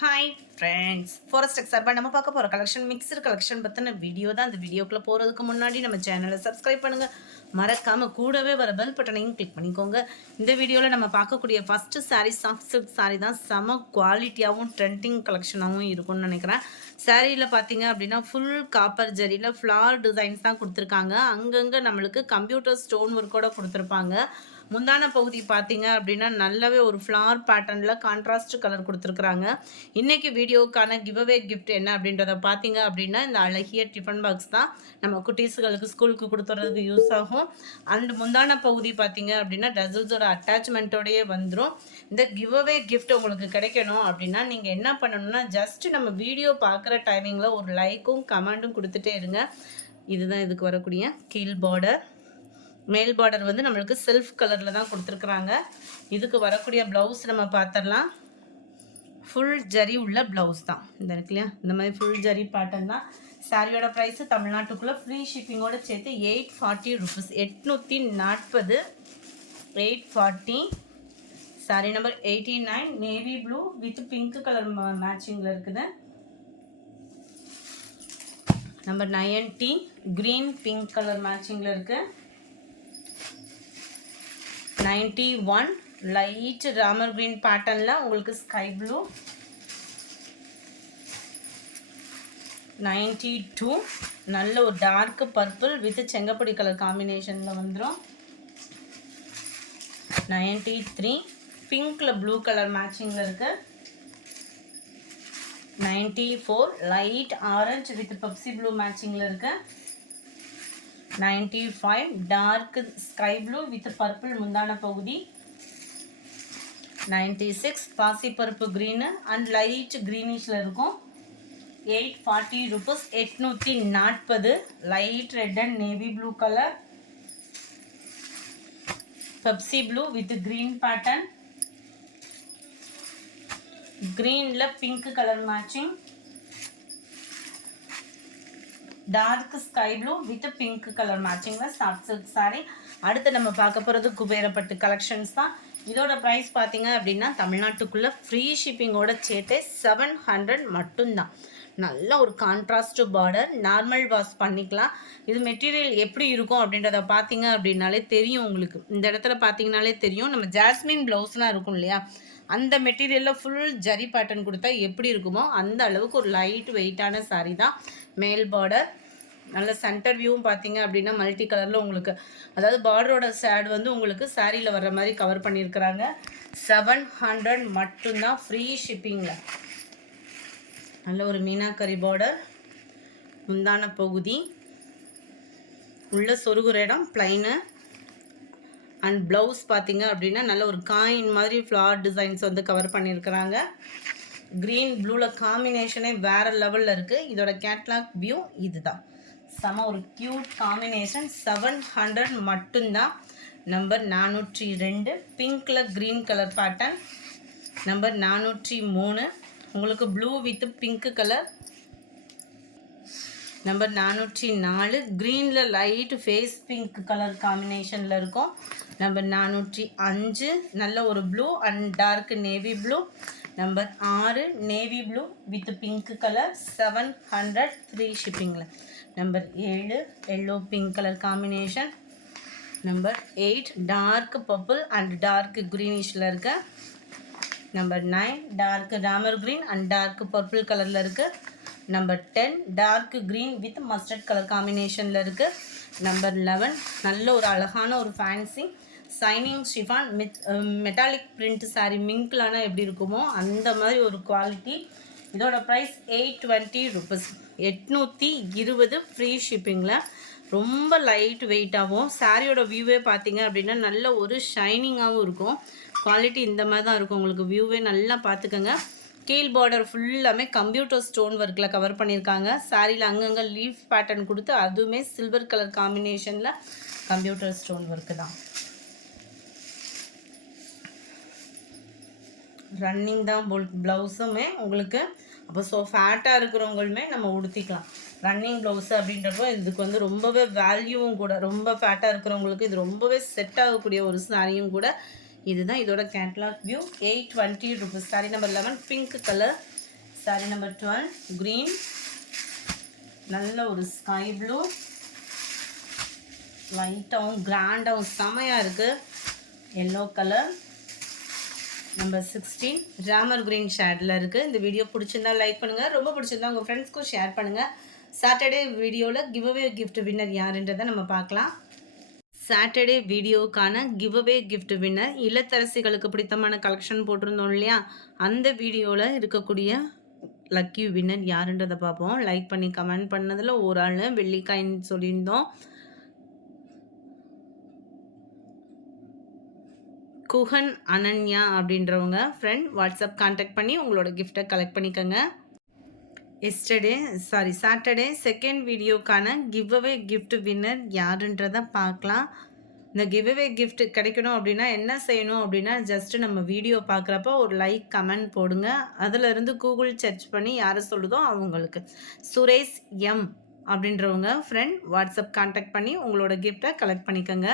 Hi friends, forest எக்ஸார்பாக நம்ம பார்க்க போகிற கலெக்ஷன் மிக்சர் கலெக்ஷன் பற்றின வீடியோ தான். அந்த வீடியோக்குள்ளே போகிறதுக்கு முன்னாடி நம்ம சேனலை சப்ஸ்கிரைப் பண்ணுங்கள், மறக்காமல் கூடவே வர பெல் பட்டனையும் கிளிக் பண்ணிக்கோங்க. இந்த வீடியோவில் நம்ம பார்க்கக்கூடிய first sari soft silk sari தான். செம குவாலிட்டியாகவும் ட்ரெண்டிங் கலெக்ஷனாகவும் இருக்கும்னு நினைக்கிறேன். சாரியில் பார்த்தீங்க அப்படின்னா ஃபுல் காப்பர் ஜரியில் ஃப்ளார் டிசைன்ஸ் தான் கொடுத்துருக்காங்க. அங்கங்கே நம்மளுக்கு கம்ப்யூட்டர் ஸ்டோன் ஒர்க்கோடு கொடுத்துருப்பாங்க. முந்தான பகுதி பார்த்தீங்க அப்படின்னா நல்லாவே ஒரு ஃப்ளார் பேட்டர்னில் கான்ட்ராஸ்ட் கலர் கொடுத்துருக்குறாங்க. இன்றைக்கி வீடியோக்கான கிவ்அவே கிஃப்ட் என்ன அப்படின்றத பார்த்தீங்க அப்படின்னா இந்த அழகிய டிஃபன் பாக்ஸ் தான். நம்ம குட்டீஸுகளுக்கு ஸ்கூலுக்கு கொடுத்துறதுக்கு யூஸ் ஆகும். அண்ட் முந்தான பகுதி பார்த்தீங்க அப்படின்னா டசல்ஸோட அட்டாச்மெண்ட்டோடையே வந்துடும். இந்த கிவ்அவே கிஃப்ட் உங்களுக்கு கிடைக்கணும் அப்படின்னா நீங்கள் என்ன பண்ணணும்னா ஜஸ்ட் நம்ம வீடியோ பார்க்குற டைமிங்கில் ஒரு லைக்கும் கமெண்ட்டும் கொடுத்துட்டே இருங்க. இதுதான் இதுக்கு வரக்கூடிய கீழ் பார்டர். மேல் பார்டர் வந்து நம்மளுக்கு செல்ஃப் கலரில் தான் கொடுத்துருக்குறாங்க. இதுக்கு வரக்கூடிய ப்ளவுஸ் நம்ம பார்த்துடலாம். ஃபுல் ஜரி உள்ள ப்ளவுஸ் தான் இந்த இருக்கு இல்லையா, இந்த மாதிரி ஃபுல் ஜரி பேட்டர்ன் தான். சாரியோட ப்ரைஸு தமிழ்நாட்டுக்குள்ளே ஃப்ரீ ஷிப்பிங்கோடு சேர்த்து 840 rupees, 840, 840. Sari number 89, navy blue with pink colour மேட்சிங்கில் இருக்குது. நம்பர் 90, க்ரீன் பிங்க் கலர் மேட்சிங்கில் இருக்குது. 91, லைட் ராமர் கிரீன் பேட்டர்னில் உங்களுக்கு ஸ்கை ப்ளூ. 92, நல்ல ஒரு டார்க் பர்பிள் வித் செங்கப்பொடி கலர் காம்பினேஷனில் வந்துடும். 93, பிங்க்கில் ப்ளூ கலர் மேட்சிங்கில் இருக்குது. 94, light orange with Pepsi blue மேட்சிங்கில் இருக்குது. 95, dark sky blue with purple முந்தான பகுதி. 96, பாசி பருப்பு க்ரீனு அண்ட் லைட் க்ரீனிஷில் இருக்கும். 840 rupees, 840, light red and navy blue colour, Pepsi blue with green pattern, க்ரீனில் pink colour matching, dark sky blue with pink colour மேட்சிங்கில் சாஃப்ட் சில்க் சாரீ. அடுத்து நம்ம பார்க்க போகிறது குபேரப்பட்டு கலெக்ஷன்ஸ் தான். இதோட ப்ரைஸ் பார்த்தீங்க அப்படின்னா தமிழ்நாட்டுக்குள்ளே ஃப்ரீ ஷிப்பிங்கோட சேர்த்து 700 மட்டும்தான். நல்ல ஒரு கான்ட்ராஸ்ட் பார்டர், நார்மல் வாஷ் பண்ணிக்கலாம். இது மெட்டீரியல் எப்படி இருக்கும் அப்படின்றத பார்த்தீங்க அப்படின்னாலே தெரியும் உங்களுக்கு. இந்த இடத்துல பார்த்தீங்கனாலே தெரியும். நம்ம ஜாஸ்மின் ப்ளவுஸ்லாம் இருக்கும் இல்லையா, அந்த மெட்டீரியலில் ஃபுல் ஜரி பேட்டர்ன் கொடுத்தா எப்படி இருக்குமோ அந்த அளவுக்கு ஒரு லைட் வெயிட்டான சாரீ தான். மேல் பார்டர் நல்ல சென்டர் வியூவும் பார்த்தீங்க அப்படின்னா மல்டி கலரில் உங்களுக்கு, அதாவது பார்டரோட ஷேட் வந்து உங்களுக்கு சாரியில் வர்ற மாதிரி கவர் பண்ணியிருக்கிறாங்க. 700 மட்டும்தான் ஃப்ரீ ஷிப்பிங்கில். நல்ல ஒரு மீனாக்கரி பார்டர், முந்தான பகுதி உள்ள சொருகுற இடம் பிளைனு. அண்ட் ப்ளவுஸ் பார்த்தீங்க அப்படின்னா நல்ல ஒரு காயின் மாதிரி ஃப்ளார் டிசைன்ஸ் வந்து கவர் பண்ணியிருக்கிறாங்க. க்ரீன் ப்ளூவில் காம்பினேஷனே வேறு லெவலில் இருக்குது. இதோட கேட்லாக் வியூ இதுதான். செம ஒரு க்யூட் காம்பினேஷன். 700 மட்டும்தான். நம்பர் 402, பிங்க்கில் க்ரீன் கலர் பேட்டர்ன். நம்பர் 403, உங்களுக்கு blue with pink colour. Number 404, க்ரீனில் லைட் ஃபேஸ் பிங்க் கலர் காம்பினேஷனில் இருக்கும். நம்பர் 405, நல்ல ஒரு blue and dark navy blue. Number 6, navy blue with pink colour. 700 free ஷிப்பிங்கில். Number 7, yellow pink colour combination. Number 8, dark purple and dark க்ரீனிஷில் இருக்க. Number 9, dark Ramar green and dark purple கலரில் இருக்குது. Number 10, dark green with mustard colour combination இருக்குது. Number 11, நல்ல ஒரு அழகான ஒரு fancy shining chiffon metallic print sari. மிங்க்லானா எப்படி இருக்குமோ அந்த மாதிரி ஒரு குவாலிட்டி. இதோட ப்ரைஸ் 820 ருபீஸ், 820 ஃப்ரீ ஷிப்பிங்கில். ரொம்ப லைட் வெயிட்டாகவும் சாரியோட வியூவே பார்த்தீங்க அப்படின்னா நல்ல ஒரு ஷைனிங்காகவும் இருக்கும். குவாலிட்டி இந்த மாதிரி தான் இருக்கும். உங்களுக்கு வியூவே நல்லா பார்த்துக்கோங்க. கீழ் பார்டர் ஃபுல்லாமே கம்ப்யூட்டர் ஸ்டோன் ஒர்க்கில் கவர் பண்ணியிருக்காங்க. சாரியில் அங்கங்கே லீஃப் பேட்டர்ன் கொடுத்து அதுவுமே சில்வர் கலர் காம்பினேஷனில் கம்ப்யூட்டர் ஸ்டோன் ஒர்க்கு தான். ரன்னிங் தான் ப்ளவுஸுமே உங்களுக்கு. அப்போ ஸோ ஃபேட்டாக இருக்கிறவங்களுமே நம்ம உடுத்திக்கலாம். ரன்னிங் ப்ளவுஸு அப்படின்றப்போ இதுக்கு வந்து ரொம்பவே வேல்யூவும் கூட. ரொம்ப ஃபேட்டாக இருக்கிறவங்களுக்கு இது ரொம்பவே செட் ஆகக்கூடிய ஒரு சாரியும் கூட. இதுதான் இதோட catalogue view. 820 rupees. Sorry number 11, pink colour. Sorry number 12 green, நல்ல ஒரு ஸ்கை ப்ளூ, லைட்டாகவும் கிராண்டாகவும் செமையாக இருக்குது. Yellow colour number 16 Ramar green ஷேடில் இருக்குது. இந்த வீடியோ பிடிச்சிருந்தா லைக் பண்ணுங்கள், ரொம்ப பிடிச்சிருந்தா உங்கள் ஃப்ரெண்ட்ஸ்க்கும் ஷேர் பண்ணுங்கள். சாட்டர்டே வீடியோவில் கிவ்அவே கிஃப்ட் வின்னர் யாருன்றதை நம்ம பார்க்கலாம். சாட்டர்டே வீடியோக்கான கிவ்அவே கிஃப்ட் வின்னர் இல்லத்தரசிகளுக்கு பிடித்தமான கலெக்ஷன் போட்டிருந்தோம் இல்லையா, அந்த வீடியோவில் இருக்கக்கூடிய லக்கி வின்னர் யாருன்றதை பார்ப்போம். லைக் பண்ணி கமெண்ட் பண்ணதில் ஒரு ஆள் வெள்ளிக்காயின்னு சொல்லியிருந்தோம். குஹன் அனன்யா அப்படின்றவங்க ஃப்ரெண்ட் வாட்ஸ்அப் கான்டாக்ட் பண்ணி உங்களோட கிஃப்ட்டை கலெக்ட் பண்ணிக்கோங்க. சாட்டர்டே செகண்ட் வீடியோக்கான கிவ்அவே கிஃப்ட் வின்னர் யாருன்றதை பார்க்கலாம். இந்த கிவ்அவே கிஃப்ட் கிடைக்கணும் அப்படின்னா என்ன செய்யணும் அப்படின்னா, ஜஸ்ட்டு நம்ம வீடியோ பார்க்குறப்ப ஒரு லைக் கமெண்ட் போடுங்க. அதிலிருந்து கூகுள் சர்ச் பண்ணி யாரை சொல்லுதோ அவங்களுக்கு. சுரேஷ் எம் அப்படின்றவங்க ஃப்ரெண்ட் வாட்ஸ்அப் கான்டாக்ட் பண்ணி உங்களோட கிஃப்ட்டை கலெக்ட் பண்ணிக்கோங்க.